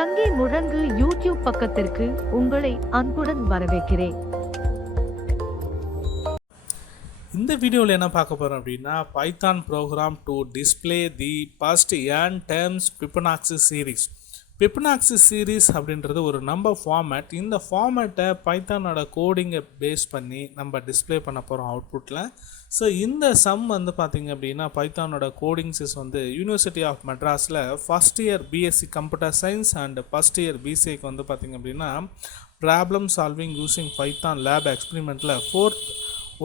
சங்கி முழங்கு யூடியூப் பக்கத்திற்கு உங்களை அன்புடன் வரவேற்கிறேன். இந்த வீடியோவில் என்ன பார்க்க போகிறோம் அப்படின்னா Python program to display the first n terms Fibonacci series. Fibonacci series அப்படின்றது ஒரு நம்பர் ஃபார்மேட். இந்த ஃபார்மேட்டை பைத்தானோட கோடிங்கை பேஸ் பண்ணி நம்ம டிஸ்பிளே பண்ண போகிறோம் அவுட்புட்டில். ஸோ இந்த சம் வந்து பார்த்திங்க அப்படின்னா பைத்தானோட கோடிங்ஸஸ் வந்து யூனிவர்சிட்டி ஆஃப் மெட்ராஸில் first year BSc computer science and first year பிசிஏக்கு வந்து பார்த்திங்க அப்படின்னா problem solving using Python lab எக்ஸ்பெரிமெண்ட்டில் 4th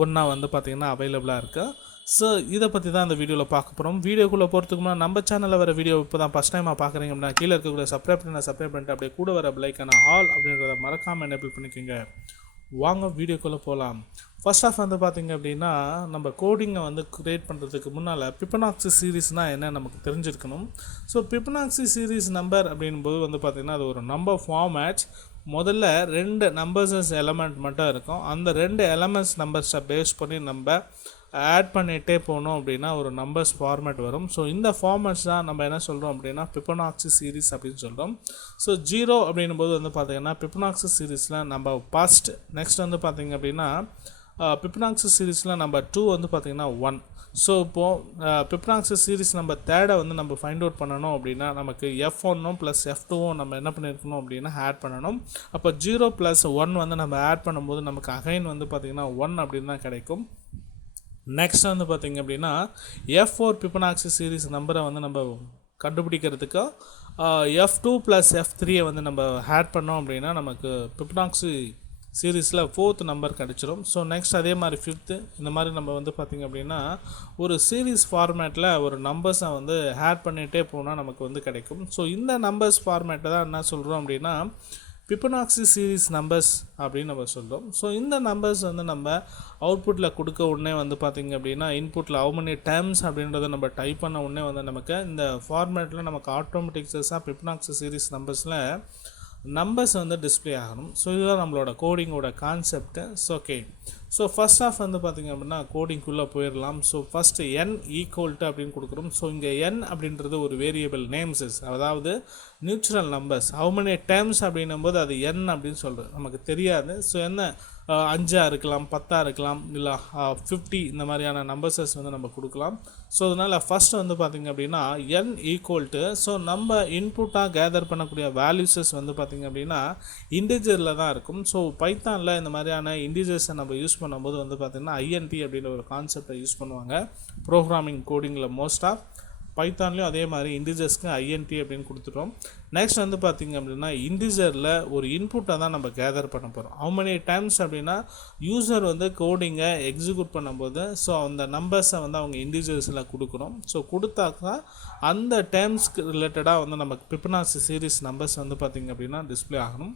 ஒன்றா வந்து பார்த்திங்கன்னா அவைலபிளாக இருக்குது. ஸோ இதை பற்றி தான் இந்த வீடியோவில் பார்க்க போகிறோம். வீடியோக்குள்ளே போகிறதுக்கு முன்னாடி நம்ம சேனலில் வர வீடியோ இப்போ தான் ஃபஸ்ட் டைமாக பார்க்குறீங்க அப்படின்னா கீழே இருக்கக்கூடிய சப்ஸ்கிரைப் பண்ணிட்டு அப்படியே கூட வர பிளைக்கான ஆல் அப்படின்றத மறக்காமல் எனேபிள் பண்ணிக்கோங்க. வாங்க வீடியோக்குள்ளே போகலாம். ஃபர்ஸ்ட் ஆஃப் வந்து பார்த்திங்க அப்படின்னா நம்ம கோடிங்கை வந்து க்ரியேட் பண்ணுறதுக்கு முன்னால் Fibonacci சீரீஸ்னால் என்ன நமக்கு தெரிஞ்சிருக்கணும். ஸோ Fibonacci சீரீஸ் நம்பர் அப்படின்போது வந்து பார்த்திங்கன்னா அது ஒரு நம்பர் ஃபார்மேட். முதல்ல 2 நம்பர்ஸஸ் எலமெண்ட் மட்டும் இருக்கும். அந்த 2 எலமெண்ட்ஸ் நம்பர்ஸை பேஸ் பண்ணி நம்ம ஆட் பண்ணிகிட்டே போனோம் அப்படின்னா ஒரு நம்பர்ஸ் ஃபார்மேட் வரும். ஸோ இந்த ஃபார்மேட்ஸ் தான் நம்ம என்ன சொல்கிறோம் அப்படின்னா Fibonacci சீரீஸ் அப்படின்னு சொல்கிறோம். ஸோ 0 அப்படின்னும் போது வந்து பார்த்திங்கன்னா Fibonacci சீரீஸில் நம்ம ஃபஸ்ட் நெக்ஸ்ட் வந்து பார்த்திங்க அப்படின்னா Fibonacci சீரீஸில் நம்ம 2 வந்து பார்த்திங்கன்னா 1. ஸோ இப்போது Fibonacci சீரீஸ் நம்ம தேர்டை வந்து நம்ம ஃபைண்ட் அவுட் பண்ணணும் அப்படின்னா நமக்கு F1 ப்ளஸ் F2 நம்ம என்ன பண்ணியிருக்கணும் அப்படின்னா ஆட் பண்ணணும். அப்போ 0 + 1 வந்து நம்ம ஆட் பண்ணும்போது நமக்கு அகைன் வந்து பார்த்திங்கன்னா 1 அப்படின்னு தான் கிடைக்கும். நெக்ஸ்ட் வந்து பார்த்திங்க அப்படின்னா F4 Fibonacci சீரீஸ் நம்பரை வந்து நம்ம கண்டுபிடிக்கிறதுக்கு F2 + F3 வந்து நம்ம ஆட் பண்ணோம் அப்படின்னா நமக்கு Fibonacci சீரீஸில் 4th நம்பர் கிடச்சிரும். ஸோ நெக்ஸ்ட் அதே மாதிரி 5th இந்த மாதிரி நம்ம வந்து பார்த்திங்க அப்படின்னா ஒரு சீரீஸ் ஃபார்மேட்டில் ஒரு நம்பர்ஸை வந்து ஆட் பண்ணிகிட்டே போனால் நமக்கு வந்து கிடைக்கும். ஸோ இந்த நம்பர்ஸ் ஃபார்மேட்டை தான் என்ன சொல்கிறோம் அப்படின்னா Fibonacci சீரீஸ் நம்பர்ஸ் அப்படின்னு நம்ம சொல்கிறோம். ஸோ இந்த நம்பர்ஸ் வந்து நம்ம அவுட்புட்டில் கொடுக்க உடனே வந்து பார்த்திங்க அப்படின்னா இன்புட்டில் how many times அப்படின்றத நம்ம டைப் பண்ண உடனே வந்து நமக்கு இந்த ஃபார்மேட்டில் நமக்கு ஆட்டோமேட்டிக்ஸாக Fibonacci சீரீஸ் நம்பர்ஸில் நம்பர்ஸ் வந்து டிஸ்பிளே ஆகணும். ஸோ இதுதான் நம்மளோட கோடிங்கோட concept. So okay, so first of வந்து பார்த்திங்க அப்படின்னா கோடிங்குள்ளே போயிடலாம். ஸோ ஃபஸ்ட்டு n = அப்படின்னு கொடுக்குறோம். ஸோ இங்கே n அப்படின்றது ஒரு வேரியபிள் நேம்ஸஸ், அதாவது neutral numbers. how many times அப்படின்னும் போது அது n அப்படின்னு சொல்கிறது நமக்கு தெரியாது. ஸோ என்ன 5 இருக்கலாம், 10 இருக்கலாம், இல்லை 50 இந்த மாதிரியான நம்பர்ஸஸ் வந்து நம்ம கொடுக்கலாம். ஸோ அதனால் ஃபஸ்ட்டு வந்து பார்த்திங்க அப்படின்னா n = ஸோ நம்ம இன்புட்டாக கேதர் பண்ணக்கூடிய வேல்யூஸஸ் வந்து பார்த்திங்க அப்படின்னா இன்டிஜரில் தான் இருக்கும். ஸோ பைத்தானில் இந்த மாதிரியான இன்டிஜர்ஸை நம்ம யூஸ் பண்ணும்போது வந்து பார்த்திங்கன்னா INT அப்படின்ற ஒரு கான்செப்டை யூஸ் பண்ணுவாங்க ப்ரோக்ராமிங் கோடிங்கில். மோஸ்ட் ஆஃப் பைத்தான்லேயும் அதே மாதிரி இன்டிஜர்ஸ்க்கு INT அப்படின்னு கொடுத்துட்டோம். நெக்ஸ்ட் வந்து பார்த்திங்க அப்படின்னா இன்டிஜரில் ஒரு இன்புட்டை தான் நம்ம கேதர் பண்ண போகிறோம். how many times அப்படின்னா யூசர் வந்து கோடிங்கை எக்ஸிக்யூட் பண்ணும்போது ஸோ அந்த நம்பர்ஸை வந்து அவங்க இன்டிஜர்ஸில் கொடுக்கணும். ஸோ கொடுத்தாக்கா அந்த டைம்ஸ்க்கு ரிலேட்டடாக வந்து நமக்கு Fibonacci சீரீஸ் நம்பர்ஸ் வந்து பார்த்திங்க அப்படின்னா டிஸ்பிளே ஆகணும்.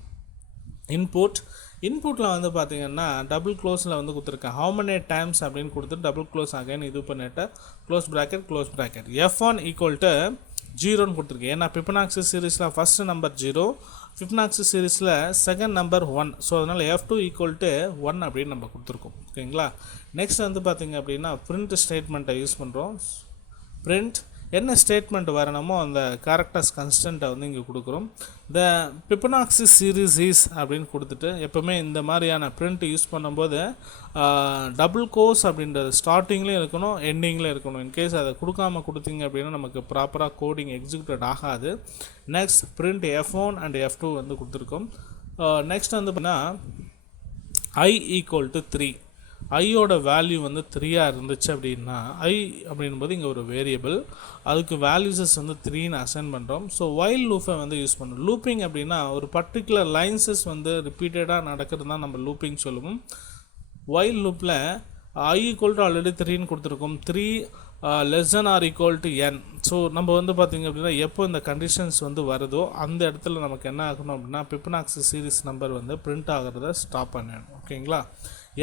இன்புட்டில் வந்து பார்த்திங்கன்னா டபுள் க்ளோஸில் வந்து கொடுத்துருக்கேன் how many times அப்படின்னு கொடுத்துட்டு டபுள் க்ளோஸ் அகைன் இது பண்ணிவிட்டு க்ளோஸ் ப்ராக்கெட் F1 = 0ன்னு கொடுத்துருக்கேன். ஏன்னா Fibonacci சீரீஸில் ஃபஸ்ட்டு நம்பர் 0, Fibonacci சீரீஸில் செகண்ட் நம்பர் 1. ஸோ அதனால் F2 = 1 அப்படின்னு நம்ம கொடுத்துருக்கோம். ஓகேங்களா. நெக்ஸ்ட் வந்து பார்த்திங்க அப்படின்னா பிரிண்ட் ஸ்டேட்மெண்ட்டை யூஸ் பண்ணுறோம். பிரிண்ட் என்ன ஸ்டேட்மெண்ட் வரணுமோ அந்த கேரக்டர்ஸ் கன்ஸ்டண்ட்டை வந்து இங்கே கொடுக்குறோம். த Fibonacci சீரீஸ் இஸ் அப்படின்னு கொடுத்துட்டு எப்போவுமே இந்த மாதிரியான பிரிண்ட் யூஸ் பண்ணும்போது டபுள் கோர்ஸ் அப்படின்றது ஸ்டார்டிங்லேயும் இருக்கணும், எண்டிங்லேயும் இருக்கணும். இன்கேஸ் அதை கொடுக்காமல் கொடுத்தீங்க அப்படின்னா நமக்கு ப்ராப்பராக கோடிங் எக்ஸிக்யூட் ஆகாது. Next print F1 and F2 வந்து கொடுத்துருக்கோம். நெக்ஸ்ட் வந்து பார்த்தீங்கன்னா I = 3. ஐயோட வேல்யூ வந்து 3 இருந்துச்சு அப்படின்னா I அப்படின்போது இங்கே ஒரு வேரியபிள், அதுக்கு வேல்யூஸஸ் வந்து 3ன்னு அசைன் பண்ணுறோம். ஸோ வைல் லூப்பை வந்து யூஸ் பண்ணுறோம். லூப்பிங் அப்படின்னா ஒரு பர்டிகுலர் லைன்ஸஸ் வந்து ரிப்பீட்டடாக நடக்கிறது தான் நம்ம லூப்பிங் சொல்லுவோம். வைல் லூப்பில் I = ஆல்ரெடி 3ன்னு கொடுத்துருக்கோம். 3 <= n. ஸோ நம்ம வந்து பார்த்திங்க அப்படின்னா எப்போ இந்த கண்டிஷன்ஸ் வந்து வருதோ அந்த இடத்துல நமக்கு என்ன ஆகணும் அப்படின்னா Fibonacci சீரீஸ் நம்பர் வந்து பிரிண்ட் ஆகிறத ஸ்டாப் பண்ணிடணும். ஓகேங்களா.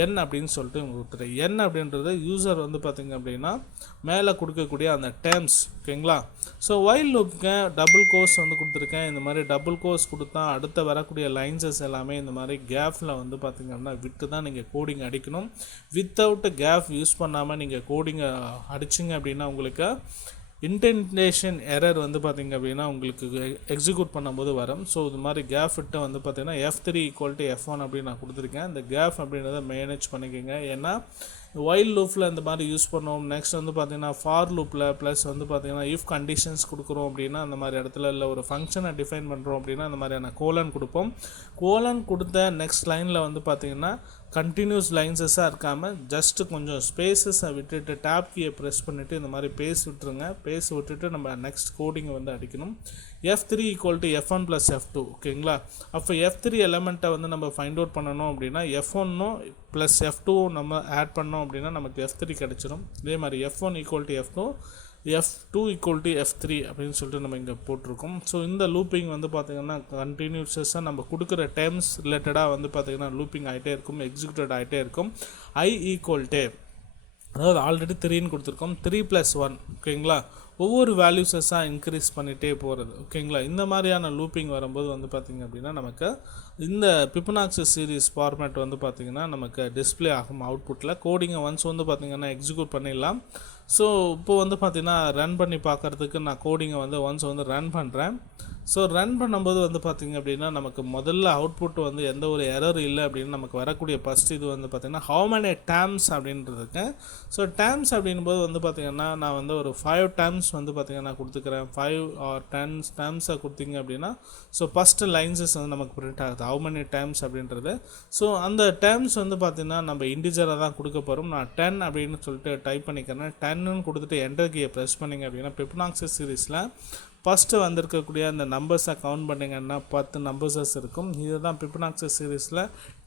n அப்படின்னு சொல்லிட்டு கொடுத்துட்டேன். n அப்படின்றது யூசர் வந்து பார்த்திங்க அப்படின்னா மேலே கொடுக்கக்கூடிய அந்த டேர்ம்ஸ். ஓகேங்களா. ஸோ வைல் லூப்புக்கு டபுள் கோர்ஸ் வந்து கொடுத்துருக்கேன். இந்த மாதிரி டபுள் கோர்ஸ் கொடுத்தா அடுத்த வரக்கூடிய லைன்ஸஸ் எல்லாமே இந்த மாதிரி கேஃபில் வந்து பார்த்திங்க அப்படின்னா விட்டு தான் நீங்கள் கோடிங் அடிக்கணும். வித்தவுட் கேஃப் யூஸ் பண்ணாமல் நீங்கள் கோடிங்கை அடிச்சிங்க அப்படின்னா உங்களுக்கு இன்டென்டேஷன் எரர் வந்து பார்த்திங்க அப்படின்னா உங்களுக்கு எக்ஸிக்யூட் பண்ணும்போது வரும். ஸோ இது மாதிரி கேப் விட்டு வந்து பார்த்திங்கன்னா F3 = F1 அப்படின்னு நான் கொடுத்துருக்கேன். இந்த கேப் அப்படின்றத மேனேஜ் பண்ணிக்கோங்க. ஏன்னா ஒயில் லூப்பில் இந்த மாதிரி யூஸ் பண்ணுவோம். நெக்ஸ்ட் வந்து பார்த்திங்கன்னா ஃபார் லூப்பில் ப்ளஸ் வந்து பார்த்திங்கன்னா இஃப் கண்டிஷன்ஸ் கொடுக்குறோம் அப்படின்னா அந்த மாதிரி இடத்துல இல்லை ஒரு ஃபங்க்ஷனை டிஃபைன் பண்ணுறோம் அப்படின்னா அந்த மாதிரியான கோலன் கொடுப்போம். கோலன் கொடுத்த நெக்ஸ்ட் லைனில் வந்து பார்த்திங்கன்னா கண்டினியூஸ் லைன்ஸஸாக இருக்காமல் ஜஸ்ட்டு கொஞ்சம் ஸ்பேஸஸை விட்டுட்டு டேப் கீயை ப்ரெஸ் பண்ணிவிட்டு இந்த மாதிரி பேஸ் விட்டுருங்க. பேஸ் விட்டுட்டு நம்ம நெக்ஸ்ட் கோடிங்கை வந்து அடிக்கணும். F3 = F1 + F2 ஓகேங்களா. அப்போ F3 எலமெண்ட்டை வந்து நம்ம ஃபைண்ட் அவுட் பண்ணணும் அப்படின்னா F1 + F2 நம்ம ஆட் பண்ணோம் அப்படின்னா நமக்கு F3 கிடச்சிடும். இதே மாதிரி F1 = F2, F2 = F3 அப்படின்னு சொல்லிட்டு நம்ம இங்கே போட்டிருக்கோம். ஸோ இந்த லூப்பிங் வந்து பார்த்திங்கன்னா கண்டினியூஸாக நம்ம கொடுக்குற டேர்ம்ஸ் ரிலேட்டடாக வந்து பார்த்திங்கன்னா லூப்பிங் ஆகிட்டே இருக்கும், எக்ஸிக்யூட்டட் ஆகிட்டே இருக்கும். I = அதாவது ஆல்ரெடி 3ன்னு கொடுத்துருக்கோம், 3 + 1 ஓகேங்களா. ஒவ்வொரு வேல்யூஸஸாக இன்க்ரீஸ் பண்ணிகிட்டே போகிறது ஓகேங்களா. இந்த மாதிரியான லூப்பிங் வரும்போது வந்து பார்த்திங்க அப்படின்னா நமக்கு இந்த Fibonacci சீரிஸ் ஃபார்மேட் வந்து பார்த்திங்கன்னா நமக்கு டிஸ்பிளே ஆகும் அவுட்புட்டில். கோடிங்கை ஒன்ஸ் வந்து பார்த்திங்கன்னா எக்ஸிக்யூட் பண்ணிடலாம். ஸோ இப்போ வந்து பார்த்திங்கன்னா ரன் பண்ணி பார்க்குறதுக்கு நான் கோடிங்கை வந்து ஒன்ஸ் வந்து ரன் பண்ணுறேன். ஸோ ரன் பண்ணும்போது வந்து பார்த்திங்க அப்படின்னா நமக்கு முதல்ல அவுட்புட் வந்து எந்த ஒரு எரர் இல்லை அப்படின்னு நமக்கு வரக்கூடிய ஃபஸ்ட் இது வந்து பார்த்திங்கன்னா ஹவு மெனி டேர்ம்ஸ் அப்படின்றதுக்கு. ஸோ டேர்ம்ஸ் அப்படின்போது வந்து பார்த்திங்கன்னா நான் வந்து ஒரு 5 டேர்ம்ஸ் வந்து பார்த்திங்கன்னா கொடுத்துக்கிறேன். 5 or 10 டேர்ம்ஸை கொடுத்திங்க அப்படின்னா ஸோ ஃபஸ்ட்டு லைன்ஸஸ் வந்து நமக்கு பிரிண்ட் ஆகுது ஹவு மெனி டேர்ம்ஸ் அப்படின்றது. ஸோ அந்த டேர்ம்ஸ் வந்து பார்த்திங்கன்னா நம்ம இண்டிஜராக தான் கொடுக்க போகிறோம். நான் 10 அப்படின்னு சொல்லிட்டு டைப் பண்ணிக்கிறேன். 10ன்னு கொடுத்துட்டு என்டர் கீயை ப்ரெஸ் பண்ணிங்க அப்படின்னா Fibonacci சீரிஸில் ஃபஸ்ட்டு வந்திருக்கக்கூடிய அந்த நம்பர்ஸை கவுண்ட் பண்ணிங்கன்னா 10 நம்பர்ஸஸ் இருக்கும். இதுதான் Fibonacci சீரிஸில்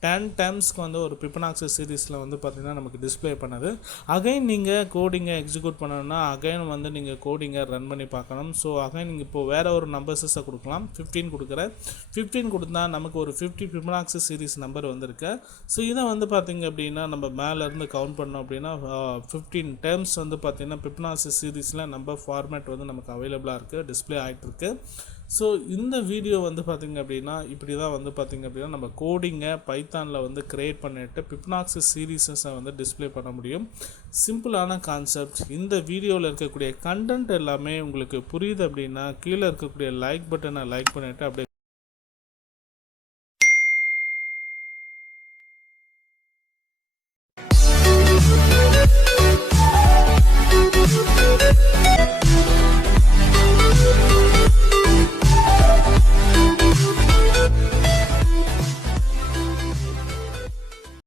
10 டைம்ஸ்க்கு வந்து ஒரு Fibonacci சீரிஸில் வந்து பார்த்திங்கன்னா நமக்கு டிஸ்பிளே பண்ணுது. அகைன் நீங்கள் கோடிங்கை எக்ஸிக்யூட் பண்ணணும்னா அகைன் வந்து நீங்கள் கோடிங்கை ரன் பண்ணி பார்க்கணும். ஸோ அகைன் நீங்கள் இப்போ வேறு ஒரு நம்பர்ஸஸை கொடுக்கலாம். 15 கொடுக்குறேன். 15 கொடுத்தா நமக்கு ஒரு 50 Fibonacci சீரிஸ் நம்பர் வந்திருக்கு. ஸோ இதை வந்து பார்த்திங்க அப்படின்னா நம்ம மேலேருந்து கவுண்ட் பண்ணோம் அப்படின்னா 15 டைம்ஸ் வந்து பார்த்திங்கன்னா Fibonacci சீரிஸில் நம்பர் ஃபார்மேட் வந்து நமக்கு அவைலபிளாக இருக்குது, டிஸ்பிளே ஆகிட்டுருக்கு. ஸோ இந்த வீடியோ வந்து பார்த்திங்க அப்படின்னா இப்படி தான் வந்து பார்த்திங்க அப்படின்னா நம்ம கோடிங்கை பைத்தானில் வந்து க்ரியேட் பண்ணிவிட்டு Fibonacci சீரீஸஸை வந்து டிஸ்பிளே பண்ண முடியும். சிம்பிளான கான்செப்ட். இந்த வீடியோவில் இருக்கக்கூடிய கண்டென்ட் எல்லாமே உங்களுக்கு புரியுது அப்படின்னா கீழே இருக்கக்கூடிய லைக் பட்டனை லைக் பண்ணிவிட்டு அப்படியே